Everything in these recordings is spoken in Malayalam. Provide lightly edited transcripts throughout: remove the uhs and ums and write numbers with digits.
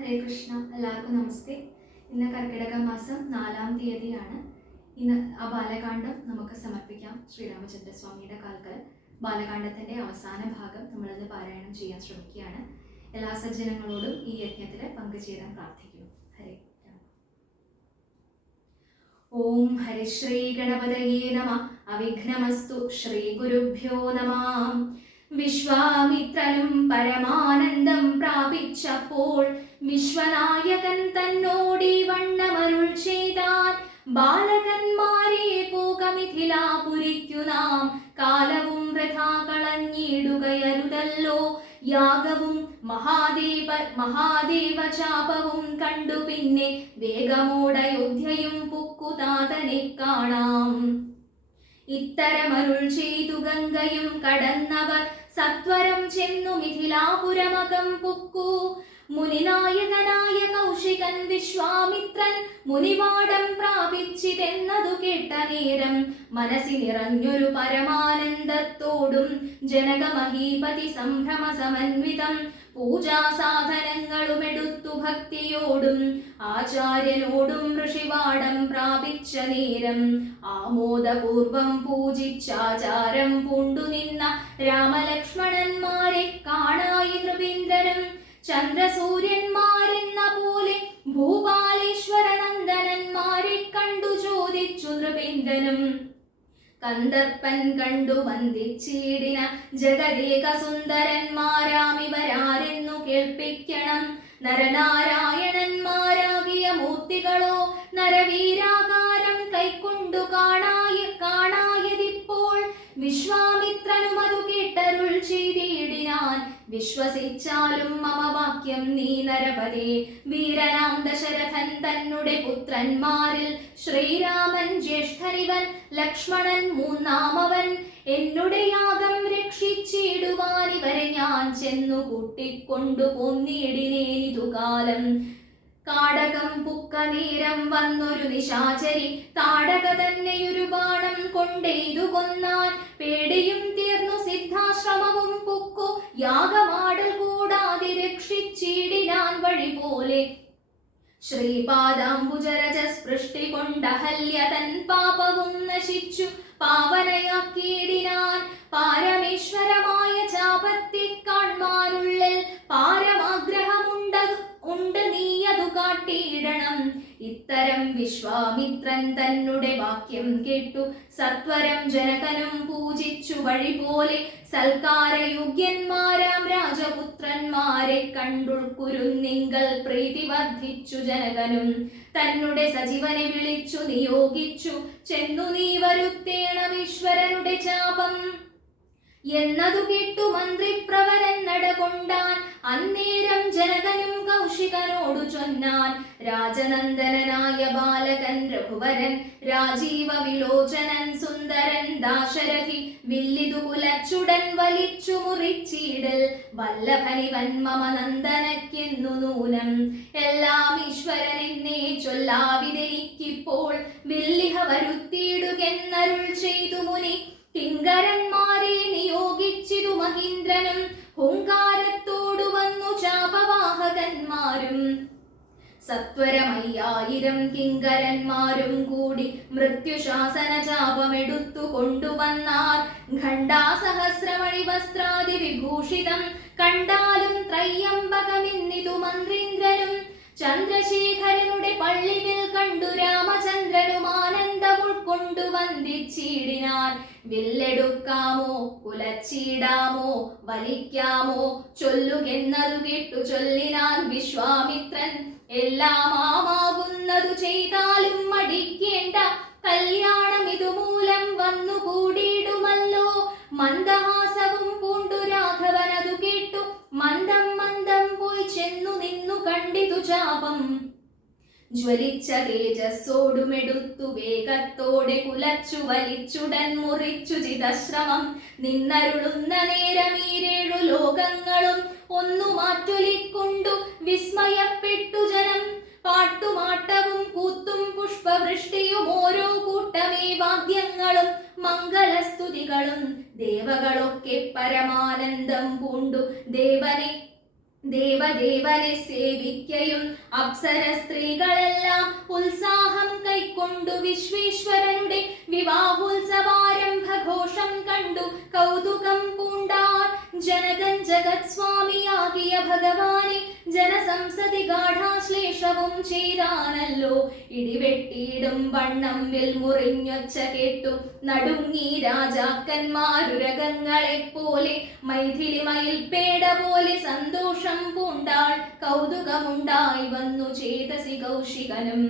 ഹരേ കൃഷ്ണ. എല്ലാവർക്കും നമസ്തേ. ഇന്ന് കർക്കിടക മാസം 4-ാം തീയതിയാണ്. ഇന്ന് ആ ബാലകാണ്ഡം നമുക്ക് സമർപ്പിക്കാം ശ്രീരാമചന്ദ്രസ്വാമിയുടെ കാൽക്കൽ. ബാലകാണ്ഡത്തിൻ്റെ അവസാന ഭാഗം നമ്മളിന്ന് പാരായണം ചെയ്യാൻ ശ്രമിക്കുകയാണ്. എല്ലാ സജ്ജനങ്ങളോടും ഈ യജ്ഞത്തിൽ പങ്കുചേരാൻ പ്രാർത്ഥിക്കുന്നു. ഹരേ രാമ. ഓം ഹരിശ്രീ ഗണപതയേ നമ. അവിഘ്നമസ്തു. ശ്രീ ഗുരുഭ്യോ നമ. വിശ്വാമിത്രനും പരമാനന്ദം പ്രാപിച്ചപ്പോൾ വിശ്വനായകൻ തന്നോടി വണ്ണമരുൾ ചെയ്താൻ. ബാലകന്മാരെ പോക മിഥിലാപുരിക്കു നാം, കാലവും വൃഥാ കളഞ്ഞിടുകയരുതല്ലോ. യാഗവും മഹാദേവചാപവും കണ്ടു പിന്നെ വേഗമോടയോധ്യയും പുക്കുതാതനെ കാണാം. ഇത്തരമരുൾ ചെയ്തു ഗംഗയും കടന്നവർ സത്വരം ചെന്നു മിഥിലാപുരമകം പുക്കു. മുനിനായകനായ കൗശികൻ വിശ്വാമിത്രൻ മുനിവാടം പ്രാപിച്ചിതെന്നതു കേട്ട നേരം മനസ്സി നിറഞ്ഞൊരു പരമാനന്ദത്തോടും ജനകമഹീപതി സംഭ്രമ സമന്വിതം പൂജാസാധനങ്ങളുമെടുത്തു ഭക്തിയോടും ആചാര്യനോടും ഋഷിവാടം പ്രാപിച്ച നേരം ആമോദപൂർവം പൂജിച്ചാചാരം പൂണ്ടു നിന്ന രാമലക്ഷ്മണന്മാരെ കാണായി നൃപീന്ദ്രനും. ചന്ദ്രസൂര്യന്മാരെന്ന പോലെ ഭൂപാലേശ്വരനന്ദനന്മാരെ കണ്ടു ചോദിച്ചു നൃപേന്ദ്രനും. കന്ദർപ്പൻ കണ്ടു വന്ദിച്ചിടിന ജഗദേക സുന്ദരന്മാരാമിവരാരെന്നു കേൾപ്പിക്കണം. നരനാരായണന്മാരാകിയ മൂർത്തികളോ നരവീരാകാരം കൈക്കൊണ്ടു കാണായതിപ്പോൾ. വിശ്വാമിത്രനും അതു കേട്ടരുൾ ചെയ്തിടിനാൻ. വിശ്വസിച്ചാലും മമ വാക്യം നീ നരപതേ. വീരനാം ദശരഥൻ തന്നുടെ പുത്രന്മാരിൽ ശ്രീരാമൻ ജ്യേഷ്ഠനിവൻ, ലക്ഷ്മണൻ മൂന്നാമവൻ. എന്നുടെ യാഗം രക്ഷിച്ചിടുവാൻ ഇവരെ ഞാൻ ചെന്നു കൂട്ടിക്കൊണ്ടു പോന്നിടിനേനിതു കാലം. കാടകം പുക്ക നേരം വന്നൊരു നിശാചരി താടക തന്നെയൊരു ബാണം കൊണ്ടെയ്തു കൊന്നാൻ. പേടിയും തീർന്നു സിദ്ധാശ്രമവും പുക്കു യാഗമാടൽ കൂടാതെ രക്ഷിച്ചിടിനാൻ വഴി പോലെ. ശ്രീപാദാംബുജരജസ്പൃഷ്ടി കൊണ്ടഹല്യ തൻ പാപവും നശിച്ചു പാവനയാക്കിയിടിനാൻ. പാരമേശ്വരമായ ചാപത്തെ കാൺമാനുള്ളിൽ പാരമാഗ്രഹമുണ്ട് നീയതു കാട്ടിയിടണം. ഇത്തരം വിശ്വാമിത്രൻ തന്നുടെ വാക്യം കേട്ടു സത്വരം ജനകനും പൂജിച്ചു വഴി പോലെ. സൽക്കാരയോഗ്യന്മാരാം രാജപുത്രന്മാരെ കണ്ടുൾക്കുരുന്നിങ്കൽ പ്രീതി വർദ്ധിച്ചു ജനകനും. തന്നുടെ സജീവനെ വിളിച്ചു നിയോഗിച്ചു ചെന്നു നീ വരുത്തേണം ഈശ്വരനുടെ ചാപം എന്നതു കേട്ടു മന്ത്രിപ്രവരൻ നടകൊണ്ടാൻ. അന്നേരം ജനകനും കൗശികനോടു ചൊന്നാൻ. രാജനന്ദനായ ബാലകൻ രഘുവരൻ, രാജീവ വിലോചനൻ സുന്ദരൻ ദാശരഥി, വില്ലിതു കുലച്ചുടൻ വലിച്ചു മുറിച്ചിടൽ. വല്ലഭനിവൻ മമ നന്ദനക്കെന്നു നൂനം. എല്ലാം ഈശ്വരൻ എന്നെ ചൊല്ലാവിതെനിക്കിപ്പോൾ. വില്ലിഹ വരുത്തിയിടുകെന്നരുൾ ചെയ്തു മുനി. കിങ്കരന്മാരെ നിയോഗിച്ചിതു മഹീന്ദ്രനും. ഹുങ്കാരത്തോടു വന്നു ചാപവാഹകന്മാരും. സത്വരമയ്യായിരം കിങ്കരന്മാരും കൂടി മൃത്യുശാസന ചാപമെടുത്തു കൊണ്ടുവന്നാർ. ഖണ്ഡാസഹസ്രമണി വസ്ത്രാദി വിഭൂഷിതം കണ്ടാലും ത്രയ്യംബകമെന്നിതു മന്ത്രീന്ദ്രനും. ചന്ദ്രശേഖരനുടെ പള്ളിവിൽ കണ്ടു രാമചന്ദ്രനും ആനന്ദം ഉൾക്കൊണ്ടു വന്ദിച്ചിടിനാൻ. വില്ലെടുക്കാമോ കുലച്ചിടാമോ വലിക്കാമോ ചൊല്ലുകെന്നതു കേട്ടു ചൊല്ലിനാൻ വിശ്വാമിത്രൻ. എല്ലാം ആമാകുന്നതു ചെയ്താലും മടിക്കേണ്ട, കല്യാണം ഇതുമൂലം വന്നു കൂടിയിടുമല്ലോ. മന്ദഹാസവും പൂണ്ടു രാഘവനതു കേട്ടു മന്ദം മന്ദം പോയി ചെന്നു നിന്നു കണ്ടിതു ചാപം. ജ്വലിച്ച തേജസ്സോടുമെടുത്തു വേഗത്തോടെ കുലച്ചു വലിച്ചുടൻ മുറിച്ചു ചിതശ്രമം. നിന്നരുളുന്ന നേരമീരേഴു ലോകങ്ങളും ഒന്നു മാറ്റൊലിക്കൊണ്ടു വിസ്മയപ്പെട്ടു ജനം. പാട്ടുമാട്ടവും കൂത്തും പുഷ്പവൃഷ്ടിയും ഓരോ കൂട്ടമേ വാദ്യങ്ങളും മംഗളസ്തുതികളും. ദേവകളൊക്കെ പരമാനന്ദം പൂണ്ടു ദേവനെ ദേവദേവനെ സേവിക്കയും അപ്സര സ്ത്രീകളെല്ലാം ഉത്സാഹം കൈക്കൊണ്ടു വിശ്വേശ്വരനുടെ വിവാഹോത്സവാരംഭഘോഷം കണ്ടു കൗതുകം പൂണ്ടാർ. ജനകൻ ജഗത് സ്വാമിയാകിയ ഭഗവാനെ ജനസംസതി ഗാഠാശ്ലേഷവും ചെയ്താനല്ലോ. ഇടിവെട്ടിയിടും വണ്ണം വിൽമുറിഞ്ഞൊച്ച കേട്ടു നടുങ്ങി രാജാക്കന്മാരുരകങ്ങളെ പോലെ. മൈഥിലി മയിൽപേട പോലെ സന്തോഷം പൂണ്ടാൾ. കൗതുകമുണ്ടായി വന്നു ചേതസി കൗശികനും.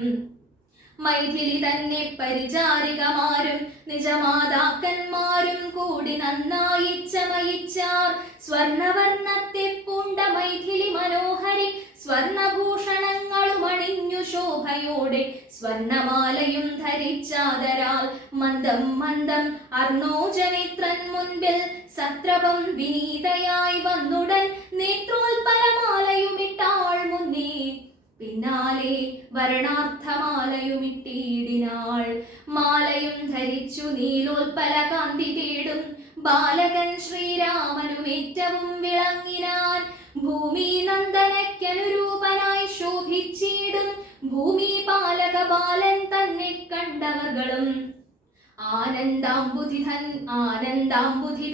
മൈഥിലി തന്നെ പരിചാരികമാരും നിജമാതാക്കന്മാരും കൂടി നന്നായി ചമയിച്ചാർ. സ്വർണവർണ്ണത്തെ പൂണ്ട മൈഥിലി മനോഹരി സ്വർണഭൂഷണങ്ങളും അണിഞ്ഞു ശോഭയോടെ. സ്വർണമാലയും ധരിച്ചാദരാൽ മന്ദം മന്ദം അർണോജനേത്രൻ മുൻപിൽ സത്രപം വിനീതയായി വന്നുടൻ നേത്രോൽപലമാലയുമിട്ടാൾ മുന്നേ. പിന്നാലെ വരണാർത്ഥമാലയുമിട്ടിടിനാൾ. മാലയും ധരിച്ചു നീലോൽപല കാന്തി തേടും ബാലകൻ ശ്രീരാമനും ഏറ്റവും വിളങ്ങിനാൻ. ഭൂമി നന്ദനയ്ക്കനുരൂപനായി ശോഭിച്ചിടും ഭൂമി പാലക ബാലൻ തന്നെ കണ്ടവർകളും ആനന്ദാംബുധി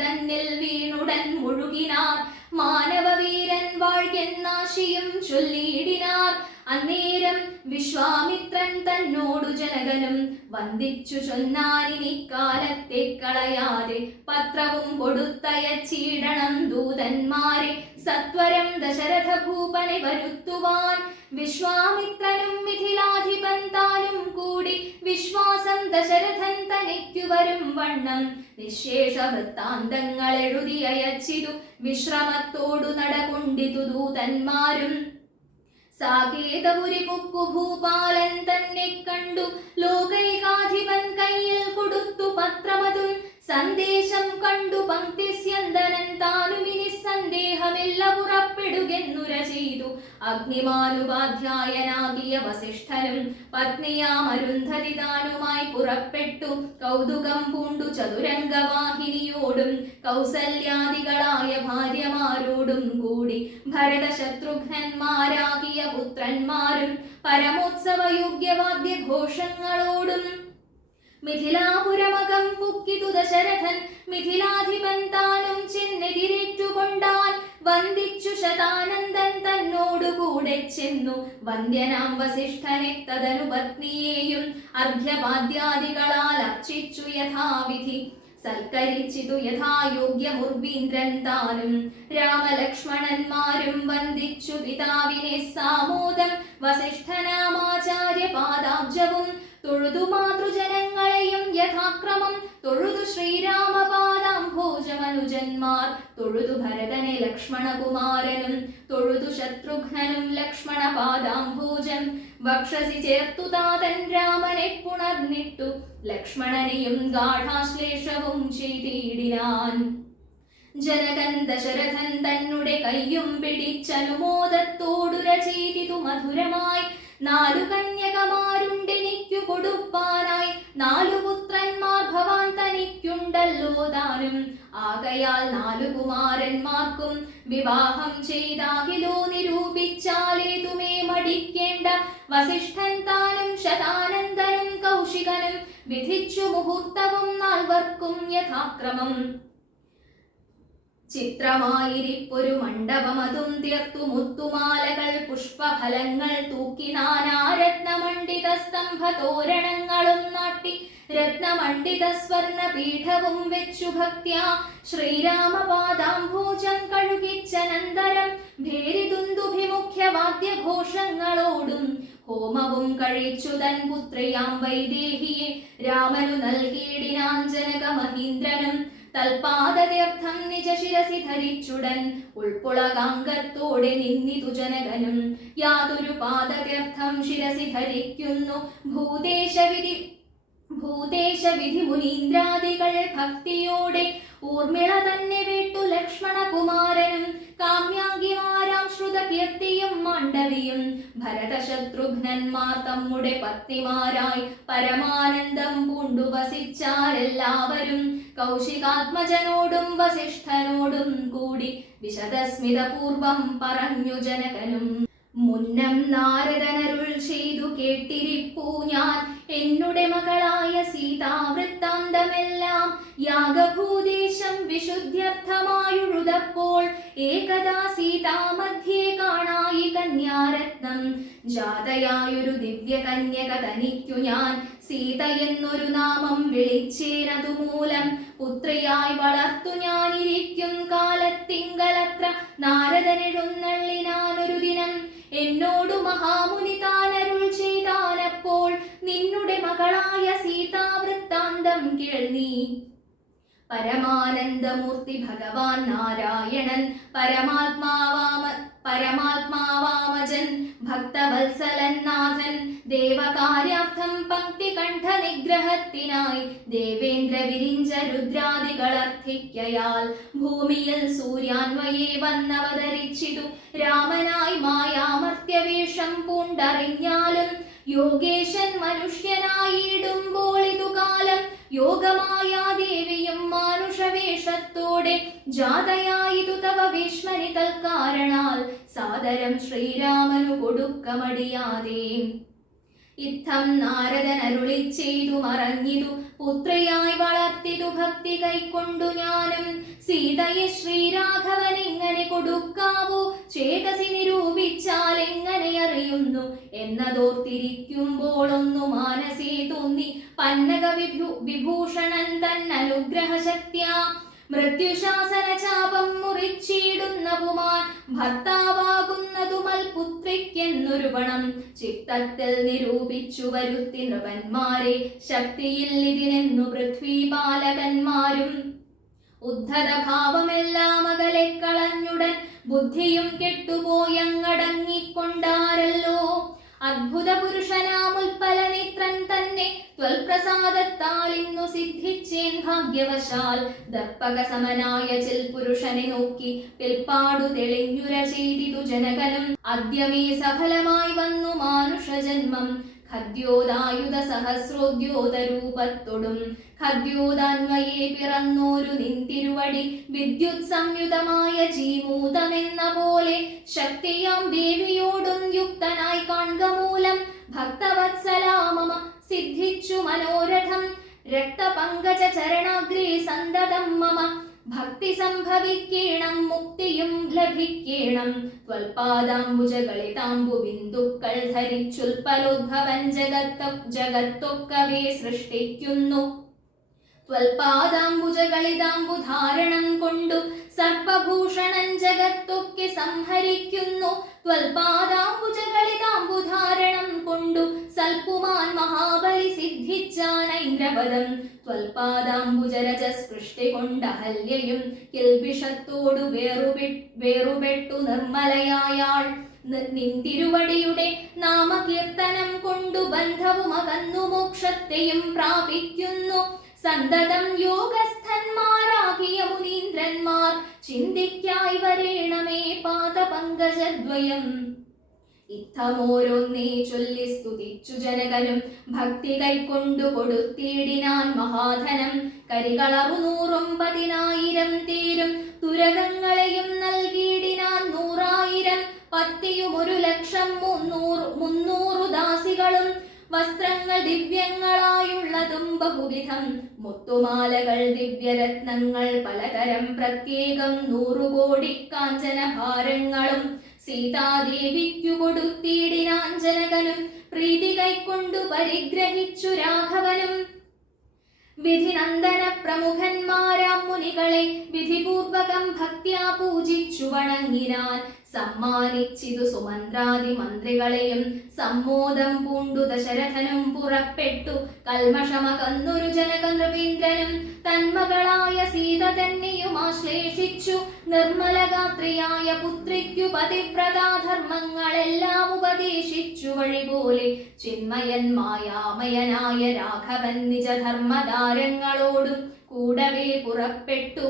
തന്നിൽ വീണുടൻ മുഴുകിനാർ. മാനവവീരൻ വാഴ്കെന്നാശിയും ചൊല്ലിയിടിനാർ. അന്നേരം വിശ്വാമിത്രൻ തന്നോടു ജനകനും വന്ദിച്ചു ചൊന്നാനിനി കാലത്തെ കളയാതെ പത്രവും കൊടുത്തയച്ചിടണം ദൂതന്മാരെ സത്വരം ദശരഥ ഭൂപനെ വരുത്തുവാൻ. വിശ്വാമിത്രനും മിഥിലാധിപൻ താനും കൂടി വിശ്വാസം ദശരഥൻ തനിക്കു വരും വണ്ണം നിശേഷ വൃത്താന്തങ്ങൾ എഴുതി അയച്ചിതു. വിശ്രമത്തോടു നടകൊണ്ടിതു ദൂതന്മാരും. സാകേതപുരി പുക്കു ഭൂപാലൻ തന്നെ കണ്ടു ലോകൈകാധിപൻ കയ്യിൽ കൊടുത്തു പത്രമതും. സന്ദേശം കണ്ടു പങ്ക്തിസ്യന്തനൻ താനുമിനി സന്ദേഹമില്ല പുറപ്പെടുകെന്നുര ചെയ്തു. അഗ്നിമാനുപാധ്യായനാകിയ വസിഷ്ഠനും പത്നിയാം അരുന്ധതി താനുമായി പുറപ്പെട്ടു. കൗതുകം പൂണ്ടു ചതുരംഗവാഹിനിയോടും കൗസല്യാദികളായ ഭാര്യമാരോടും കൂടി ഭരത ശത്രുഘ്നന്മാരാകിയ പുത്രന്മാരും പരമോത്സവയോഗ്യവാദ്യഘോഷങ്ങളോടും മിഥിലാപുരമകം പുക്കിതു ദശരഥൻ. മിഥിലാധിപൻ താനും ചെന്നെതിരേറ്റുകൊണ്ടാൻ. വന്ദിച്ചു ശതാനന്ദൻ തന്നോടുകൂടെ ചെന്നു. വന്ദ്യനാം വസിഷ്ഠനെ തദനു പത്നിയെയും അർഘ്യപാദ്യാദികളാൽ അർച്ചിച്ചു യഥാവിധി. സൽക്കരിച്ചിതു യഥായോഗ്യമുർവീന്ദ്രൻ താനും. രാമലക്ഷ്മണന്മാരും വന്ദിച്ചു പിതാവിനെ സാമോദം. വസിഷ്ഠനാമാചാര്യ പാദാബ്ജവും തൊഴുതു മാതൃജനങ്ങളെയും യഥാക്രമം. തൊഴുതു ശ്രീരാമപാദാംഭോജമനുജന്മാർ. തൊഴുതു ഭരതനെ ലക്ഷ്മണകുമാരനും. തൊഴുതു ശത്രുഘ്നനും ലക്ഷ്മണപാദാംഭോജം. വക്ഷസി ചേർത്തു താതൻ രാമനെ പുണർന്നിട്ടു. ലക്ഷ്മണനെയും ഗാഠാശ്ലേഷവും ചെയ്തിടിനാൻ. ജനകൻ ദശരഥൻ തന്നുടെ കയ്യും പിടിച്ചനുമോദത്തോടുര ചെയ്തിതു മധുരമായി. 4 കന്യകമാരുണ്ടെനിക്കു കൊടുപ്പാനായി. 4 പുത്രന്മാർ ഭവാൻ തനിക്കുണ്ടല്ലോ താനും. ആകയാൽ 4 കുമാരന്മാർക്കും വിവാഹം ചെയ്താകിലോ നിരൂപിച്ചാലേതുമേ മടിക്കേണ്ട. വസിഷ്ഠൻ താനും ശതാനന്ദനും കൗശികനും വിധിച്ചു മുഹൂർത്തവും 4 യഥാക്രമം. ചിത്രമായിരിപ്പൊരു മണ്ഡപമതും തീർത്തു. മുത്തുമാലകൾ പുഷ്പഫലങ്ങൾ തൂക്കി. നാനാരത്നമണ്ഡിത സ്തംഭ തോരണങ്ങളും നാട്ടി. രത്നമണ്ഡിത സ്വർണപീഠവും വെച്ചു ഭക്ത്യാ. ശ്രീരാമപാദാംഭോജം കഴുകിച്ചനന്തരം ഭേരിദുന്ദുഭിമുഖ്യവാദ്യഘോഷങ്ങളോടും ഹോമവും കഴിച്ചു തൻ പുത്രിയാം വൈദേഹിയെ രാമനു നൽകിയിടിനാൻ ജനക മഹീന്ദ്രനും. തൽപാദതീർത്ഥം നിജ ശിരസി ധരിച്ചുടൻ ഉൾപ്പുളകാംഗത്തോടെ നിന്നിതു ജനകനും. യാതൊരു പാദതീർത്ഥം ശിരസി ധരിക്കുന്നു ഭൂദേശവിധി ഭൂതേശ വിധി മുനീന്ദ്രാദികൾ ഭക്തിയോടെ ഊർമിള തന്നെ വിട്ടു ലക്ഷ്മണകുമാരനും കാമ്യാംഗിമാരാം ശ്രുതകീർത്തിയും മാണ്ഡവിയും ഭരതശത്രുഘ്നന്മാർ തമ്മുടെ പത്നിമാരായി പരമാനന്ദം പൂണ്ടു വസിച്ചാരെല്ലാവരും കൗശികാത്മജനോടും വസിഷ്ഠനോടും കൂടി വിശദസ്മിതപൂർവം പറഞ്ഞു ജനകനും. മുന്നം നാരദനരുൾ ചെയ്തു കേട്ടിരിപ്പൂ ഞാൻ എന്നുടെ മകളായ സീതാവൃത്താന്തമെല്ലാം. യാഗഭൂദേശം വിശുദ്ധ്യർത്ഥമായുഴുതപ്പോൾ ഏകദാ സീതാമധ്യേ കാണായി കന്യാരത്നം. ജാതയായൊരു ദിവ്യകന്യക തനിക്കു ഞാൻ സീത എന്നൊരു നാമം വിളിച്ചേനതുമൂലം പുത്രിയായി വളർത്തു ഞാനിരിക്കും കാലത്തിങ്കലത്ര നാരദനെഴുന്നള്ളിനാനൊരു ദിനം. എന്നോടു മഹാമുനി താനരുൾ ചെയ്താനപ്പോൾ നിന്നുടെ മകളായ സീതാവൃത്താന്തം കേൾനീ. പരമാനന്ദമൂർത്തി ഭഗവാൻ നാരായണൻ പരമാത്മാവാമജൻ ഭക്തവത്സലൻ നാഥൻ ദേവകാര്യാർത്ഥം പങ്ക്തികണ്ഠ നിഗ്രഹത്തിനായി ദേവേന്ദ്ര വിരിഞ്ച രുദ്രാദികളർത്ഥിക്കയാൽ ഭൂമിയിൽ സൂര്യാന്വയെ വന്നവതരിച്ചിതു രാമനായി മായാമർത്യവേഷം പൂണ്ടറിഞ്ഞാലും യോഗേശൻ മനുഷ്യനായിടുമ്പോൾ ഇതു കാലം യോഗമായാ ദേവിയും മാനുഷവേഷത്തോടെ ജാതയായിതു തവ ഭീഷ്മനി തൽക്കാരണാൽ സാദരം ശ്രീരാമനു കൊടുക്കമടിയാതെ. ഇത്തം നാരദനരുളി ചെയ്തു മറഞ്ഞിതു പുത്രിയായി വളർത്തിതു ഭക്തി കൈക്കൊണ്ടു ഞാനും. സീതയെ ശ്രീരാഘവൻ ഇങ്ങനെ കൊടുക്കാവൂ ചേതസി നിരൂപിച്ചാൽ എങ്ങനെ അറിയുന്നു എന്നതോർത്തിരിക്കുമ്പോൾ ഒന്നു മാനസേ തോന്നി പന്നക വിഭൂഷണൻ തന്നനുഗ്രഹ ശക്ത്യാ മൃത്യുശാസന ചാപം മുറിച്ചിടുന്ന പുമാൻ ഭർത്താവാകുന്നതുമൽ പുത്രിക്കെന്നൊരു പണം ചിത്തത്തിൽ നിരൂപിച്ചു വരുത്തി നൃപന്മാരെ ശക്തിയിൽ ഇതിനെന്നു പൃഥ്വീപാലകന്മാരും. ഉദ്ധത ഭാവമെല്ലാം അകലെ കളഞ്ഞുടൻ ബുദ്ധിയും കെട്ടുപോയങ്ങടങ്ങിക്കൊണ്ടാരല്ലോ. അദ്ഭുത പുരുഷനാമുൽപ്പലനേത്രൻ തന്നെ ത്വൽപ്രസാദത്താൽ ഇന്നു സിദ്ധിച്ചേൻ ഭാഗ്യവശാൽ. ദർപ്പക സമനായ ചിൽ പുരുഷനെ നോക്കി പിൽപ്പാടു തെളിഞ്ഞുര ചെയ്തിതു ജനകനും. അദ്യമേ സഫലമായി വന്നു മാനുഷജന്മം ഖദ്യോദായുധ സഹസ്രോദ്യോതരൂപത്തൊടും. ഖദ്യോദാന്വയെ പിറന്നോരു നിന്തിരുവടി വിദ്യുത് സംയുതമായ ജീമൂതമെന്ന പോലെ ശക്തിയാം ദേവിയോടും യുക്തനായി കാൺക മൂലം ഭക്തവത്സലാമമ സിദ്ധിച്ചു മനോരഥം. രക്തപങ്കജ ചരണാഗ്രേ സന്തതം മമ ഭക്തി സംഭവിക്കേണം മുക്തിയും ലഭിക്കേണം. ത്വൽപാദാംബുജകളിതാംബു ബിന്ദുക്കൾ ധരിച്ചുൽപ്പലോദ്ഭവൻ ജഗത്തൊക്കവേ സൃഷ്ടിക്കുന്നു. ത്വൽപാദാംബുജകളിതാംബുധാരണം കൊണ്ടു സർപ്പഭൂഷണൻ ജഗത്തൊക്കെ സംഹരിക്കുന്നു. ത്വൽപാദാംബുജകളിതാംബുധാരണം കൊണ്ടു സൽപുമാൻ മഹാബലി സിദ്ധിച്ചാനൈന്ദ്രപദം. ത്വൽപാദാംബുജരജസ്പൃഷ്ടി കൊണ്ടഹല്യയും കിൽബിഷത്തോടു വേറുപെട്ടു നിർമ്മലയായാൾ. നിന്തിരുവടിയുടെ നാമകീർത്തനം കൊണ്ടു ബന്ധവും അകന്നു മോക്ഷത്തെയും പ്രാപിക്കുന്നു. സന്തതം യോഗസ്ഥന്മാരാകിയ മുനീന്ദ്രന്മാർ ചിന്തിക്കായി വരേണമേ പാദപങ്കജദ്വയം. ഇത്തമോരോന്നേ ചൊല്ലി സ്തുതിച്ചു ജനകനും ഭക്തി കൈക്കൊണ്ടു കൊടുത്തിടിനാൻ മഹാധനം. കരികളറു 100,000 തേരും തുരകങ്ങളെയും നൽകിയിടിനാൻ 100,000 പത്തിയും 1,00,300 ദാസികളും. വസ്ത്രങ്ങൾ ദിവ്യങ്ങളായുള്ളതും ബഹുവിധം മുത്തുമാലകൾ ദിവ്യരത്നങ്ങൾ പലതരം പ്രത്യേകം 100 കോടി കാഞ്ചന ഭാരങ്ങളും സീതാദേവിക്കു കൊടുത്തിടിനാൻ ജനകനും. പ്രീതി കൈക്കൊണ്ടു പരിഗ്രഹിച്ചു രാഘവനും. വിധിനന്ദന പ്രമുഖന്മാരാം മുനികളെ വിധിപൂർവകം ഭക്ത്യാ പൂജിച്ചു വണങ്ങിനാൻ. സമ്മാനിച്ചിതു സുമന്ത്രാദി മന്ത്രികളെയും. സമ്മോദം പൂണ്ടു ദശരഥനും പുറപ്പെട്ടു. കൽമഷമകന്നൊരു ജനക നൃപീന്ദ്രനും തന്മകളായ സീത തന്നെയും ആശ്ലേഷിച്ചു. നിർമ്മലഗാത്രിയായ പുത്രിക്കു പതിവ്രതാധർമ്മങ്ങളെല്ലാം ഉപദേശിച്ചു വഴിപോലെ. ചിന്മയൻ മായാമയനായ രാഘവൻ നിജധർമ്മധാരങ്ങളോടും കൂടവേ പുറപ്പെട്ടു.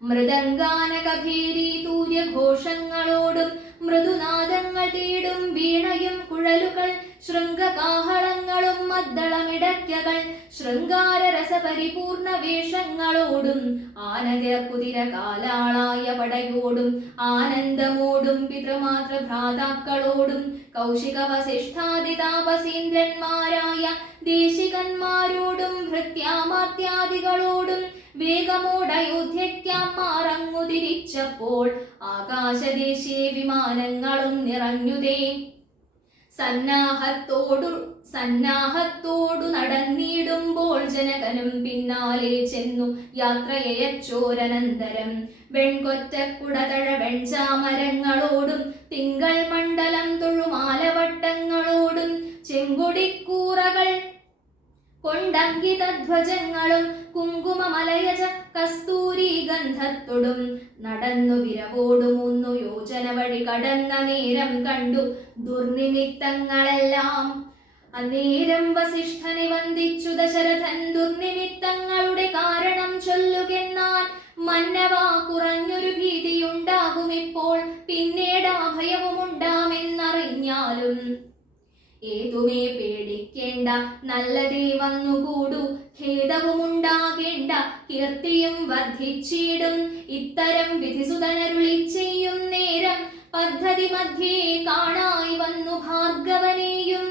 മൃദംഗാനകഭേരി തൂര്യഘോഷങ്ങളോടും മൃദുനാദങ്ങൾ തേടും വീണയും കുഴലുകൾ ശൃംഗകാഹളങ്ങളും മദ്ദളമിടയ്ക്കകൾ ശൃംഗാരരസപരിപൂർണ വേഷങ്ങളോടും ആനതേർ കുതിര കാലാളായ പടയോടും ആനന്ദമോടും പിതൃമാതൃഭ്രാതാക്കളോടും കൗശിക വസിഷ്ഠാദി താപസീന്ദ്രന്മാരായ ദേശികന്മാരോടും ഭൃത്യാമാത്യാദികളോടും വേഗമോടയോധ്യയ്ക്കാം മാറങ്ങു തിരിച്ചപ്പോൾ ആകാശദേശേ വിമാനങ്ങളും നിറഞ്ഞുതേ. സന്നാഹത്തോടു നടന്നിടുമ്പോൾ ജനകനും പിന്നാലെ ചെന്നു യാത്രയച്ചോരനന്തരം. വെൺകൊറ്റക്കുടതഴ വെൺചാമരങ്ങളോടും തിങ്കൾ മണ്ഡലം തൊഴുമാലവട്ടങ്ങളോടും ചെങ്കൊടിക്കൂറകൾ കൊണ്ടങ്കിതധ്വജങ്ങളും കുങ്കുമമലയജ കസ്തൂരി ഗന്ധത്തൊടും നടന്നു വിരവോടു 3 യോജന വഴി കടന്ന നേരം കണ്ടു ദുർനിമിത്തങ്ങളെല്ലാം. അന്നേരം വസിഷ്ഠനെ വന്ദിച്ചു ദശരഥൻ ദുർനിമിത്തങ്ങളുടെ കാരണം ചൊല്ലുകെന്നാൽ. മന്നവാ, കുറഞ്ഞൊരു ഭീതിയുണ്ടാകുമിപ്പോൾ, പിന്നീട് അഭയവുമുണ്ടാമെന്നറിഞ്ഞാലും ഏതുമേ പേടിക്കേണ്ട, നല്ലതേ വന്നുകൂടൂ. ഖേദവുമുണ്ടാകേണ്ട, കീർത്തിയും വർദ്ധിച്ചിടും. ഇത്തരം വിധിസുതനരുളി ചെയ്യും നേരം പദ്ധതി മധ്യേ കാണായി വന്നു ഭാർഗവനെയും.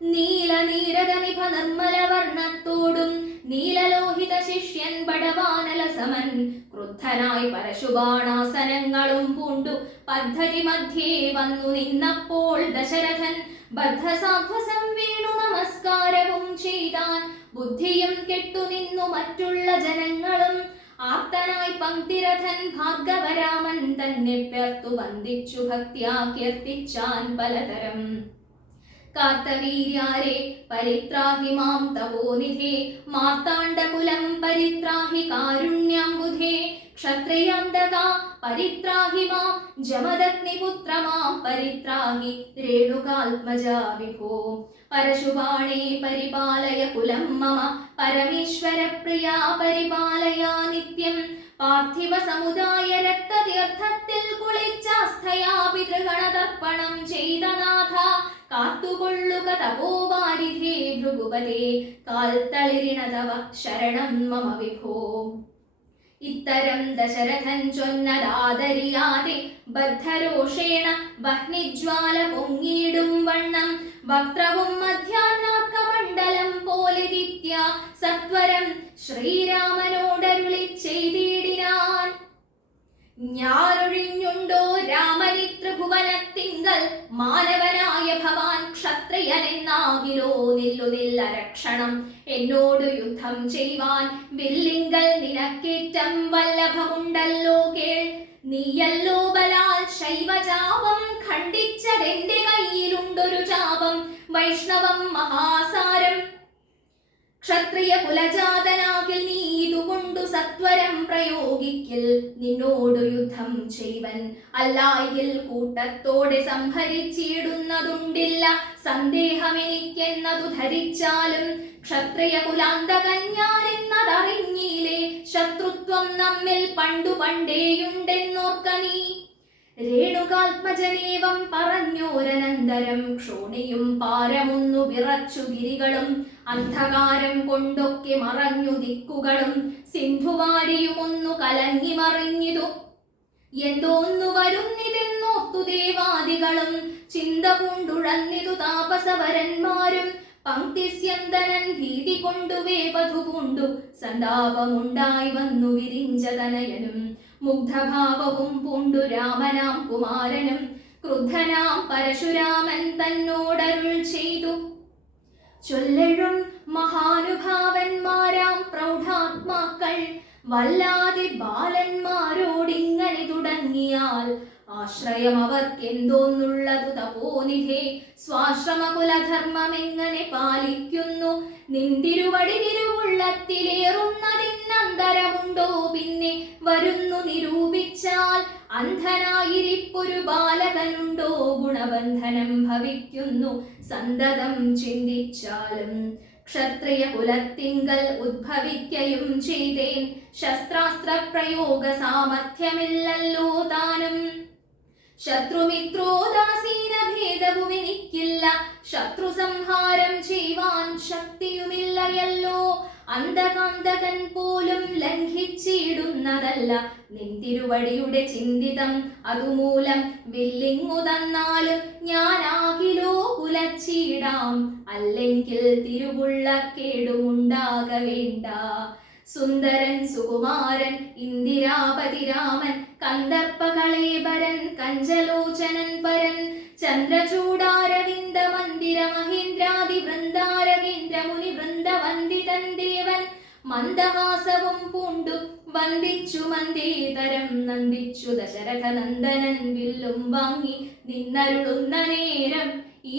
നീലനീരദനിഭ നിർമ്മലവർണ്ണത്തോടും നീലലോഹിത ശിഷ്യൻ ബടവാനലസമൻ ക്രുദ്ധനായി പരശുബാണാസനങ്ങളും പൂണ്ടു പദ്ധതി മധ്യേ വന്നു നിന്നപ്പോൾ ദശരഥൻ ബദ്ധസാധ്വസം വീണു നമസ്കാരവും ചെയ്താൻ. ബുദ്ധിയും കെട്ടുനിന്നു മറ്റുള്ള ജനങ്ങളും. ആർത്തനായി പങ്ക്തിരഥൻ ഭാർഗവരാമൻ തന്നെ പേർത്തു വന്ദിച്ചു ഭക്ത്യാ കീർത്തിച്ചാൻ പലതരം. കാർത്തവീര്യാരെ പരിത്രാഹി മാം തപോനിധേ, മാർത്താണ്ഡകുലം പരിത്രാഹി കാരുണ്യാംബുധേ. ക്ഷത്രിയാന്തക പരിത്രാഹി മാം, ജമദഗ്നിപുത്ര മാം പരിത്രാഹി രേണുകാത്മജാ വിഭോ. പരശുബാണേ പരിപാലയ കുലം മമ, പരമേശ്വര പ്രിയാ പരിപാലയ നിത്യം. പാർത്ഥിവ സമുദായ രക്തതീർത്ഥത്തിൽ കുളിച്ചാസ്ഥയാ പിതൃഗണതർപ്പണം ചെയ്ത നാഥ. കാത്തുകൊള്ളുക തപോവാരിധേ ഭൃഗുപതേ, കാൽത്തളിരിണതവ ശരണം മമ വിഭോ. ഇത്തരം ദശരഥൻ ചൊന്നതാദരിയാതെ ബദ്ധരോഷേണ വഹ്നിജ്വാല പൊങ്ങിയിടും വണ്ണം വക്രവും മധ്യാഹ്നാർക്കമണ്ഡലം പോലെ ദിത്യ സത്വരം ശ്രീരാമനോടരുളി ചെയ്തിടിനാൻ. ഞാനൊഴിഞ്ഞുണ്ടോ രാമനി ത്രിഭുവനത്തിങ്കൽ, മാനവനായ ഭവാൻ ക്ഷത്രിയനെന്നാകിലോ നില്ലുനില്ലരക്ഷണം. എന്നോട് യുദ്ധം ചെയ്യുവാൻ വില്ലിങ്കൽ നിനക്കേറ്റം വല്ലഭമുണ്ടല്ലോ കേൾ. നീയല്ലോ ബലാൽ ശൈവചാപം ഖണ്ഡിച്ചതെന്റെ കയ്യിലുണ്ടൊരു ചാപം, വൈഷ്ണവം മഹാസാരം. ക്ഷത്രിയ കുലജാതനാകിൽ നീ ഇതുകൊണ്ടു സത്വരം പ്രയോഗിക്കിൽ. നിന്നോടു യുദ്ധം ചെയ്വൻ അല്ലായിൽ കൂട്ടത്തോടെ സംഹരിച്ചിടുന്നതുണ്ടില്ല സന്ദേഹമെനിക്കെന്നതു ധരിച്ചാലും. ക്ഷത്രിയ കുലാന്തകൻ ഞാനെന്നതറിഞ്ഞില്ലേ, ശത്രുത്വം നമ്മിൽ പണ്ടു പണ്ടേയുണ്ടെന്നോർക്ക നീ. രേണുകാത്മജനേവം പറഞ്ഞോരനന്തരം ക്ഷോണിയും പാരമൊന്നു വിറച്ചു ഗിരികളും. അന്ധകാരം കൊണ്ടൊക്കെ മറഞ്ഞു ദിക്കുകളും സിന്ധുവാരിയുമൊന്നു കലങ്ങി മറിഞ്ഞിതു. എന്തോന്നു വരുന്നിതെന്നോർത്തു ദേവാദികളും ചിന്ത പൂണ്ടുഴന്നിതു താപസവരന്മാരും. പങ്ക്തിസ്യന്തനൻ ഭീതി കൊണ്ടു വേപഥു പൂണ്ടു സന്താപമുണ്ടായി വന്നു വിരിഞ്ചതനയനും. മുഗ്ധഭാവവും പൂണ്ടു രാമനാം കുമാരനും ക്രുദ്ധനാം പരശുരാമൻ തന്നോടരുൾ ചെയ്തു. ചൊല്ലഴും മഹാനുഭാവന്മാരാം പ്രൗഢാത്മാക്കൾ വല്ലാതെ ബാലന്മാരോടിങ്ങനെ തുടങ്ങിയാൽ ആശ്രയം അവർക്കെന്തോന്നുള്ളതു തപോനിധേ. സ്വാശ്രമകുലധർമ്മം എങ്ങനെ പാലിക്കുന്നു? നിന്തിരുവടി തിരുവുള്ളത്തിലേറുന്നതിനന്തരമുണ്ടോ? പിന്നെ വരുന്നു നിരൂപിച്ചാൽ അന്ധനായിരിപ്പൊരു ബാലകനുണ്ടോ? ഗുണബന്ധനം ഭവിക്കുന്നു സന്തതം ചിന്തിച്ചാലും. ക്ഷത്രിയ കുലത്തിങ്കൽ ഉദ്ഭവിക്കയും ചെയ്തേൻ, ശസ്ത്രാസ്ത്ര പ്രയോഗ സാമർഥ്യമില്ലല്ലോ താനും. ശത്രുമിത്രോദാസീന ഭേദവുമെനിക്കില്ല, ശത്രു സംഹാരം ചെയ്യുവാൻ ശക്തിയുമില്ലയല്ലോ. അന്ധകാന്തകൻ പോലും ലംഘിച്ചിടുന്നതല്ല നിന്തിരുവടിയുടെ ചിന്തിതം, അതുമൂലം വില്ലിങ്ങു തന്നാലും ഞാനാകിലോ കുലച്ചിടാം, അല്ലെങ്കിൽ തിരുവുള്ളക്കേടുമുണ്ടാക വേണ്ട. സുന്ദരൻ സുകുമാരൻ ഇന്ദിരാപതി രാമൻ, കന്ദർപ്പകളേബരൻ കഞ്ചലോചനൻ പരൻ, ചന്ദ്രചൂടാരവിന്ദ മന്ദിര മഹേന്ദ്രാദി വൃന്ദാരകേന്ദ്ര മുനി വൃന്ദവന്ദിതൻ ദേവൻ, മന്ദഹാസവും പൂണ്ടു വന്ദിച്ചു മന്ദേതരം നന്ദിച്ചു ദശരഥ നന്ദനൻ വില്ലും വാങ്ങി നിന്നരുളുന്ന നേരം.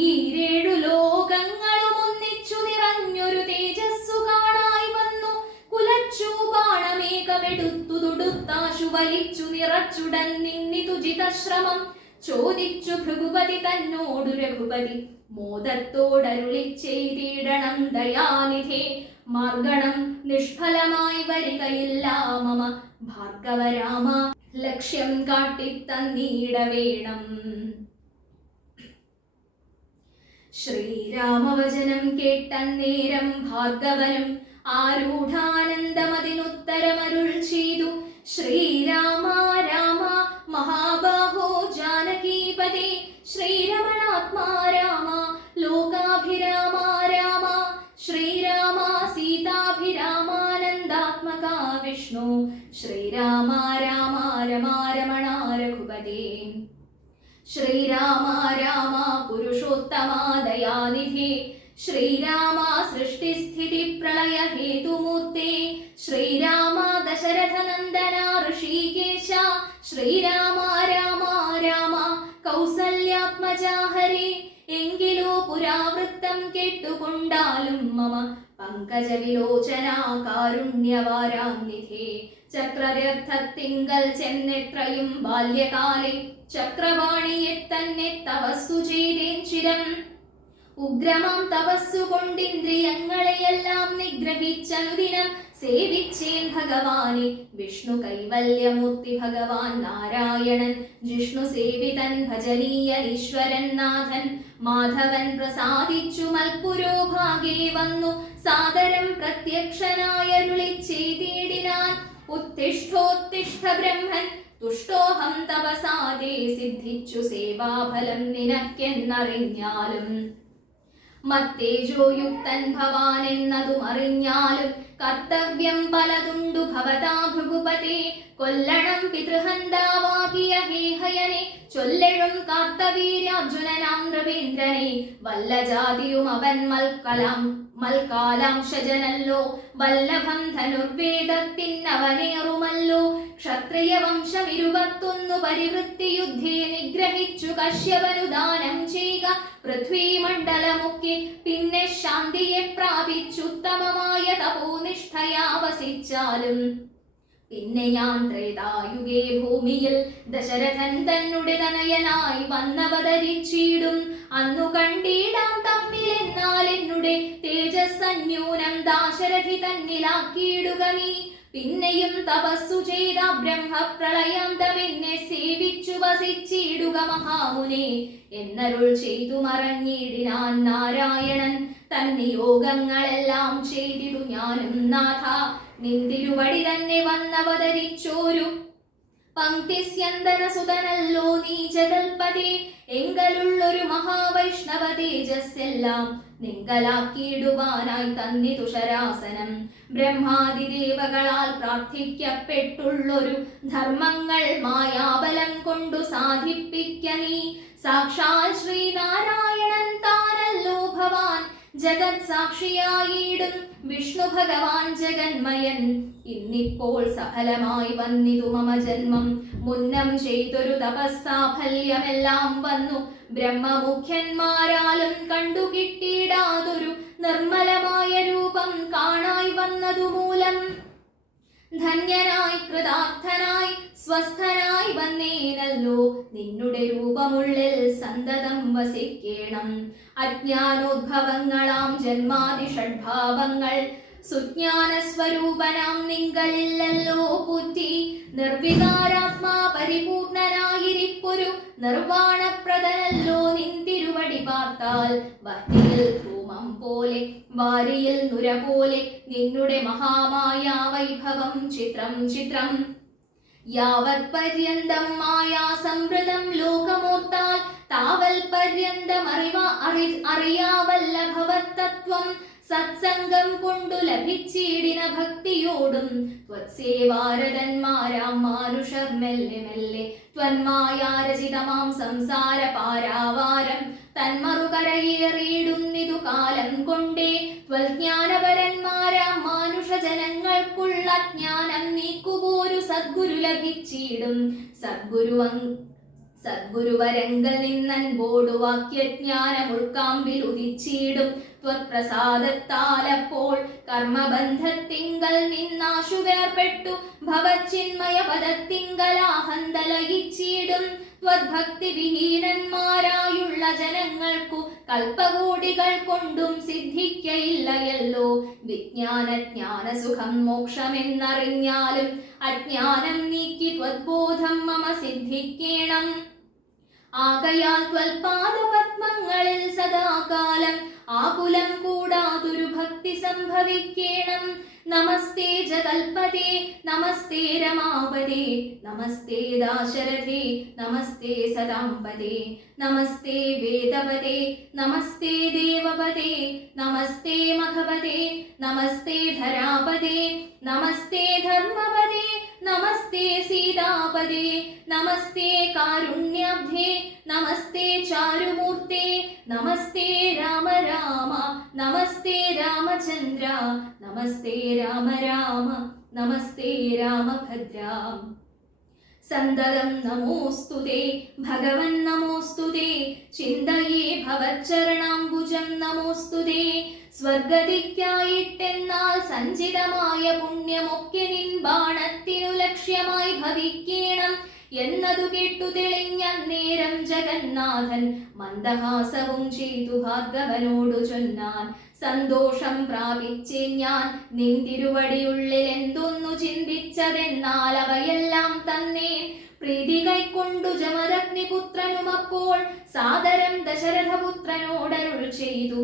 ഈരേഴു ലോകങ്ങളും ഒന്നിച്ചു നിറഞ്ഞൊരു തേജസ്സു കാണായി വന്നു, കുലച്ചു ബാണമേകമെടുത്തു തൊടുത്താശു വലിച്ചു നിറച്ചുടൻ നിന്നിതു ജിതശ്രമം. ചോദിച്ചു ഭൃഗുപതി തന്നോടു രഘുപതി, മോദത്തോടരുളി ചെയ്തിടണം ദയാനിധേ. മാർഗണം നിഷ്ഫലമായി വരികയില്ല മമ ഭാർഗവരാമ, ലക്ഷ്യം കാട്ടിത്തന്നീടവേണം. ശ്രീരാമവചനം കേട്ടന്നേരം ഭാർഗവനും ആരൂഢാനന്ദമതിനുത്തരമരുൾ ചെയ്തു. ശ്രീരാമ രാമ മഹാബാഹോ ജാനകീപതേ, ശ്രീരമണാത്മാ രാമ ലോകാഭിരാമ രാമ, ശ്രീരാമ സീതാഭിരാമാനന്ദാത്മക വിഷ്ണു, ശ്രീരാമ രാമ രമാരമണ രഘുപതേ. ശ്രീരാമ രാമ പുരുഷോത്തമാ ദയാനിധേ, ശ്രീരാമ സൃഷ്ടിസ്ഥിതി പ്രളയ ഹേതുമൂർത്തേ, ശ്രീരാമ ദശരഥ നന്ദന ഋഷികേശ, ശ്രീരാമ രാമ രാമ കൗസല്യാത്മജാ ഹരേ. എങ്കിലോ പുരാവൃത്തം കേട്ടുകൊണ്ടാലും മമ പങ്കജവിലോചന കാരുണ്യവാരാനിധേ. ചക്രരഥത്തിങ്കൽ ചെന്നെത്രയും ബാല്യകാലേ, ചക്രവാണിയെ തന്നെ തപസ്സു ചെയ്തേൻ ചിരം. ഉഗ്രമാം തപസ്സു കൊണ്ടിന്ദ്രിയങ്ങളെയെല്ലാം നിഗ്രഹിച്ചനുദിനം സേവിച്ചേൻ ഭഗവാനെ. വിഷ്ണു കൈവല്യമൂർത്തി ഭഗവാൻ നാരായണൻ, ജിഷ്ണു സേവിതൻ ഭജനീയൻ ഈശ്വരൻ നാഥൻ. മാധവൻ പ്രസാദിച്ചു മൽപുരോഭാഗേ വന്നു, സാദരം പ്രത്യക്ഷനായരുളി ചെയ്തിടിനാൻ. ഉത്തിഷ്ഠോത്തിഷ്ഠ ബ്രഹ്മൻ തുഷ്ടോഹം തപസാദേ, സിദ്ധിച്ചു സേവാഫലം നിനക്കെന്നറിഞ്ഞാലും. മത്തേജോയുക്തൻ ഭവാൻ എന്നതും അറിഞ്ഞാലും, കർത്തവ്യം പലതുണ്ടു ഭവതാ ഭൃഗുപതേ. കൊല്ലണം പിതൃഹന്താവാകിയ ഹേഹയനെ, ചൊല്ലഴും കാർത്തവീര്യാർജുനനാം നൃപേന്ദ്രനെ. വല്ല ജാതിയും അവൻ മൽക്കാലാംശജനല്ലോ, വല്ലഭം ധനുർവേദത്തിനവനേറുമല്ലോ. ക്ഷത്രിയ വംശം 21 പരിവൃത്തി യുദ്ധേ നിഗ്രഹിച്ചു കശ്യപനു ദാനം ചെയ്യുക പൃഥ്വീമണ്ഡലമൊക്കെ. പിന്നെ ശാന്തിയെ പ്രാപിച്ചുത്തമമായ തപോനിഷ്ഠയാ വസിച്ചാലും. പിന്നെ ഞാൻ ത്രേതായുഗേ ഭൂമിയിൽ ദശരഥൻ തന്നുടെ തനയനായി വന്നവതരിച്ചിടും. അന്നു കണ്ടിടാം തമ്മിലെന്നാൽ എന്നുടെ തേജസ്സന്യൂനം ദാശരഥി തന്നിലാക്കിയിടുക നീ. പിന്നെയും തപസ്സു ചെയ്ത ബ്രഹ്മപ്രളയാന്തമെന്നെ സേവിച്ചു വസിച്ചിടുക മഹാമുനെ എന്നരുൾ ചെയ്തു മറഞ്ഞിടിനാൻ നാരായണൻ. തന്നിയോഗങ്ങളെല്ലാം ചെയ്തിടു ഞാനും നാഥ, നിന്തിരുവടി തന്നെ വന്നവതരിച്ചോരു പങ്ക്തിസ്യന്തന സുതനല്ലോ നീ ജഗൽപതി. എങ്കലുള്ളൊരു മഹാവൈഷ്ണവ തേജസ്സെല്ലാം നിങ്കലാക്കിയിടുവാനായി തന്നിതു ശരാസനം. ബ്രഹ്മാതിദേവകളാൽ പ്രാർത്ഥിക്കപ്പെട്ടുള്ളൊരു ധർമ്മങ്ങൾ മായാബലം കൊണ്ടു സാധിപ്പിക്ക നീ. സാക്ഷാൽ ശ്രീനാരായണൻ താനല്ലോ ഭവാൻ, ജഗത് സാക്ഷിയായിടും വിഷ്ണു ഭഗവാൻ ജഗന്മയൻ. ഇന്നിപ്പോൾ സഫലമായി വന്നിതു മമ ജന്മം. മുന്നം ചെയ്തൊരു തപസ്സാഫല്യമെല്ലാം വന്നു. ബ്രഹ്മമുഖ്യന്മാരാലും കണ്ടുകിട്ടിയിടാതൊരു നിർമ്മലമായ രൂപം കാണായി വന്നതു മൂലം. ധന്യനായി കൃതാർത്ഥനായി സ്വസ്ഥനായി വന്നേനല്ലോ. നിന്നുടെ രൂപമുള്ളിൽ സന്തതം വസിക്കേണം. അജ്ഞാനോദ്ഭവങ്ങളാം ജന്മാദി ഷഡ്ഭാവങ്ങൾ സുജ്ഞാന സ്വരൂപനാം നിങ്കലില്ലല്ലോ പുറ്റി. നിർവികാരാത്മാ പരിപൂർണനായിരിപ്പൊരു നിർവാണപ്രദനല്ലോ നിൻ തിരുവടി പാർത്താൽ. വഹ്നിയിൽ ധൂമം പോലെ വാരിയിൽ നുര പോലെ നിന്നുടെ മഹാമായ വൈഭവം ചിത്രം ചിത്രം. യാവത് പര്യന്തം മായാ സംവൃതം ലോകമോർത്താൽ താവൽ പര്യന്തം അറിയാവല്ലഭവത്തത്വം. സത്സംഗം കൊണ്ടു ലഭിച്ചിടിന ഭക്തിയോടും ത്വത്സേവാരതന്മാരാം മാനുഷർ മെല്ലെ മെല്ലെ ത്വന്മായാരചിതമാം സംസാര പാരാവാരം തന്മറുകരയേറിയിടുന്നിതു കാലം കൊണ്ടേ. ത്വൽജ്ഞാനപരന്മാരാം മാനുഷ ജനങ്ങൾക്കുള്ള ജ്ഞാനം നീക്കുപോരു സദ്ഗുരു ലഭിച്ചിടും. സദ്ഗുരുവരങ്കൽ നിന്നൻപോടു വാക്യജ്ഞാനം ഉൾക്കാമ്പിൽ ഉദിച്ചിടും. ത്വത്പ്രസാദത്താലപ്പോൾ കർമ്മബന്ധത്തിങ്കൽ നിന്നാശു വേർപെട്ടു ഭവച്ചിന്മയ പദത്തിങ്കലാഹന്തലയിച്ചിടും. ത്വദ്ഭക്തി വിഹീനന്മാരായുള്ള ജനങ്ങൾക്കു കൽപ്പകോടികൾ കൊണ്ടും സിദ്ധിക്കയില്ലയല്ലോ. വിജ്ഞാനജ്ഞാന സുഖം മോക്ഷമെന്നറിഞ്ഞാലും അജ്ഞാനം നീക്കി ത്വദ്ബോധം മമ സിദ്ധിക്കേണം. ആകയാൽ ത്വൽപാദപത്മങ്ങളിൽ സദാകാലം ആകുലം കൂടാതൊരു ഭക്തി സംഭവിക്കേണം. നമസ്തേ ജഗൽപതേ നമസ്തേ രമാപതേ നമസ്തേ ദാശരഥേ നമസ്തേ സദാംപതേ നമസ്തേ വേദപതേ നമസ്തേ ദേവപതേ നമസ്തേ മഖപതേ നമസ്തേ ധരാപതേ നമസ്തേ ധർമ്മപതേ നമസ്തേ സീതാപദേ നമസ്തേ കാരുണ്യാബ്ധേ നമസ്തേ ചാരുമൂർത്തേ നമസ്തേ രാമ രാമ നമസ്തേ രാമചന്ദ്ര നമസ്തേ രാമ രാമ നമസ്തേ രാമഭദ്ര. സന്തതം നമോസ്തുതേ ഭഗവൻ നമോസ്തുതേ ചിന്തയേ ഭവച്ചരണാംബുജം നമോസ്തുതേ. സ്വർഗതിക്കായിട്ടെന്നാൽ സഞ്ചിതമായ പുണ്യമൊക്കെ നിൻ ബാണത്തിനു ലക്ഷ്യമായി ഭവിക്കേണം എന്നതു കേട്ടു തെളിഞ്ഞ നേരം ജഗന്നാഥൻ മന്ദഹാസവും ചെയ്തു ഭാർഗവനോടു ചൊന്നാൻ. സന്തോഷം പ്രാപിച്ചേ ഞാൻ നിൻ തിരുവടിയുള്ളിൽ എന്തൊന്നു ചിന്തിച്ചതെന്നാൽ അവയെല്ലാം തന്നെ. പ്രീതി കൈക്കൊണ്ടു ജമദഗ്നിപുത്രനും അപ്പോൾ സാദരം ദശരഥപുത്രനോടരുൾ ചെയ്തു.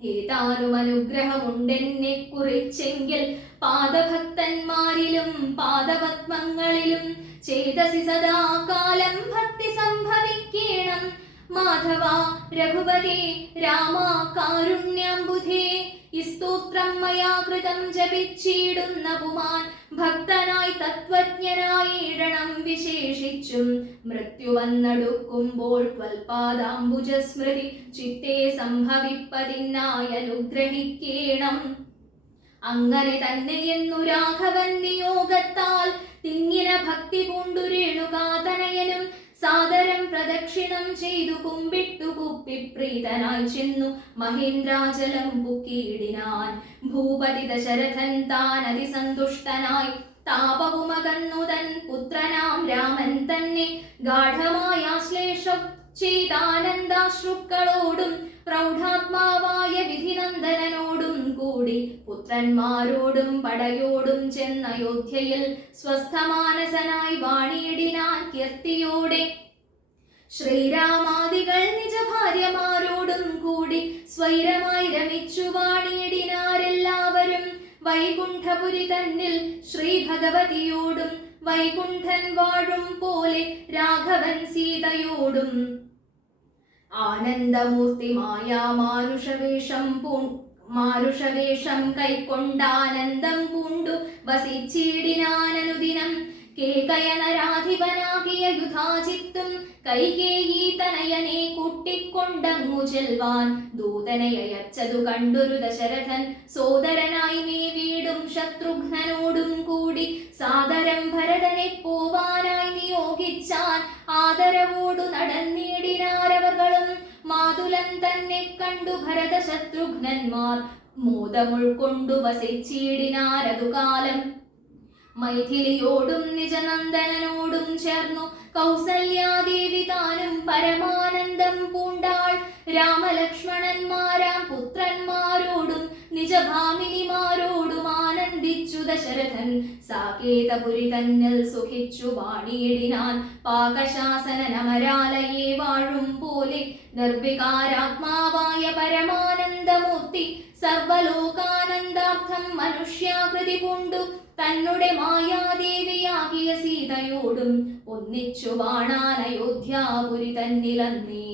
ഏതാനും അനുഗ്രഹമുണ്ടെന്നെ കുറിച്ചെങ്കിൽ പാദഭക്തന്മാരിലും പാദപത്മങ്ങളിലും ചേതസി സദാകാലം ഭക്തി സംഭവിക്കേണം. മാധവ രഘുപതി രാമ കാരുണ്യാംബുധേ ഈ സ്തോത്രം മയാ കൃതം ജപിച്ചിടുന്ന പുമാൻ ഭക്തനായി തത്വജ്ഞനായിടണം വിശേഷിച്ചും. മൃത്യു വന്നടുക്കുമ്പോൾ ത്വൽപാദാംബുജ സ്മൃതി ചിത്തേ സംഭവിപ്പതിനായി അനുഗ്രഹിക്കേണം. അങ്ങനെ തന്നെയെന്നു രാഘവൻ നിയോഗത്താൽ തിങ്ങിന ഭക്തി പൂണ്ടു രേണുകാതനയനും സാദരം പ്രദക്ഷിണം ചെയ്തു കുമ്പിട്ടു കുപ്പിപ്രീതനായി ചെന്നു മഹേന്ദ്രാചലം പുക്കിയിടിനാൻ. ഭൂപതി ദശരഥൻ താൻ അതിസന്തുഷ്ടനായി താപവുമകന്നു തൻ പുത്രനാം രാമൻ തന്നെ ഗാഠമായ ആശ്ലേഷം ചെയ്താനന്ദാശ്രുക്കളോടും പ്രൗഢാത്മാവായ വിധിനന്ദനോടും കൂടി പുത്രന്മാരോടും പടയോടും ചെന്നയോധ്യയിൽ സ്വസ്ഥമാനസനായി വാണിയിടിനാൻ കീർത്തിയോടെ. ശ്രീരാമാദികൾ നിജഭാര്യമാരോടും കൂടി സ്വൈരമായി രമിച്ചു വാണിയിടിനാരെല്ലാവരും. വൈകുണ്ഠപുരി തന്നിൽ ശ്രീ ഭഗവതിയോടും വൈകുണ്ഠൻ വാഴും പോലെ രാഘവൻ സീതയോടും. ആനന്ദമൂർത്തിമായ മാനുഷവേഷം കൈക്കൊണ്ടാനന്ദം പൂണ്ടു വസിച്ചിടിനാനനുദിനം. കേകയനരാധിപനാകിയ യുധാജിത്തും കൈകേയി തനയനെ കൂട്ടിക്കൊണ്ടങ്ങു ചെൽവാൻ ദൂതനയച്ചതു കണ്ടൊരു ദശരഥൻ സോദരനായി നീ വീടും ശത്രുഘ്നനോടും കൂടി സാദരം ഭരതനെ പോവാനായി നിയോഗിച്ചാൻ ആദരവോടു നടന്നിടിനാരവകളും മാതുലൻ തന്നെ കണ്ടു ഭരത ശത്രുഘ്നന്മാർ മോദമുൾക്കൊണ്ടു വസിച്ചിടിനാരതു കാലം മൈഥിലിയോടും നിജനന്ദനോടും ചേർന്നു കൗസല്യാദേവി താനും പരമാനന്ദം പൂണ്ടാൾ രാമലക്ഷ്മണന്മാരാം പുത്രന്മാരോടും നിജഭാമിനിമാരോടും ആനന്ദിച്ചു ദശരഥൻ സാകേതപുരി തന്നിൽ സുഖിച്ചു വാണിയിടിനാൻ പാകശാസനമരാലയെ വാഴും പോലെ നിർവികാരാത്മാവായ പരമാനന്ദമൂർത്തി സർവലോകാനന്ദാർത്ഥം മനുഷ്യാകൃതി പൂണ്ടു തന്നെ മായാദേവിയാകിയ സീതയോടും ഒന്നിച്ചു വാണാൻ അയോധ്യാപുരി തന്നിലന്നേ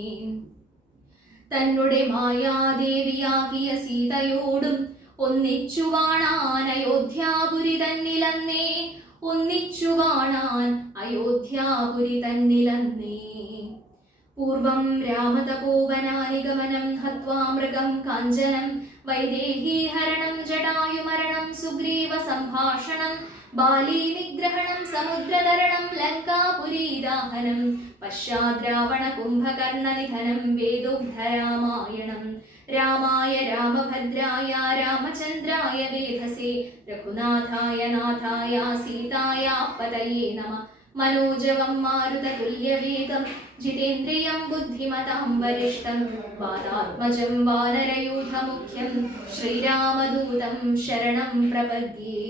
തന്നെ മായാദേവിയാകിയ സീതയോടും ഒന്നിച്ചു വാണാൻ അയോധ്യാപുരി തന്നിലന്നേ ഒന്നിച്ചു വാണാൻ അയോധ്യാപുരി തന്നിലന്നേ പൂർവം രാമതപോവനാനിഗമനം ഹത്വാ മൃഗം കാഞ്ചനം വൈദേഹീഹരണം ജടായുമരണം സുഗ്രീവ സംഭാഷണം ബാലീ നിഗ്രഹണം സമുദ്രതരണം ലങ്കാപുരീദാഹനം പശ്ചാദ്രാവണ കുംഭകർണ നിധനം വേദോദ്ധരാമായണം രാമായ രാമഭദ്രായ രാമചന്ദ്രായ വേധസേ രഘുനാഥായ നാഥായ സീതായ പതയേ നമഃ മനോജവം മാരുതതുല്യവേഗം ജിതേന്ദ്രിയം ബുദ്ധിമതാം വരിഷ്ഠം വാതാത്മജം വാനരയൂഥമുഖ്യം ശ്രീരാമദൂതം ശരണം പ്രപദ്യേ.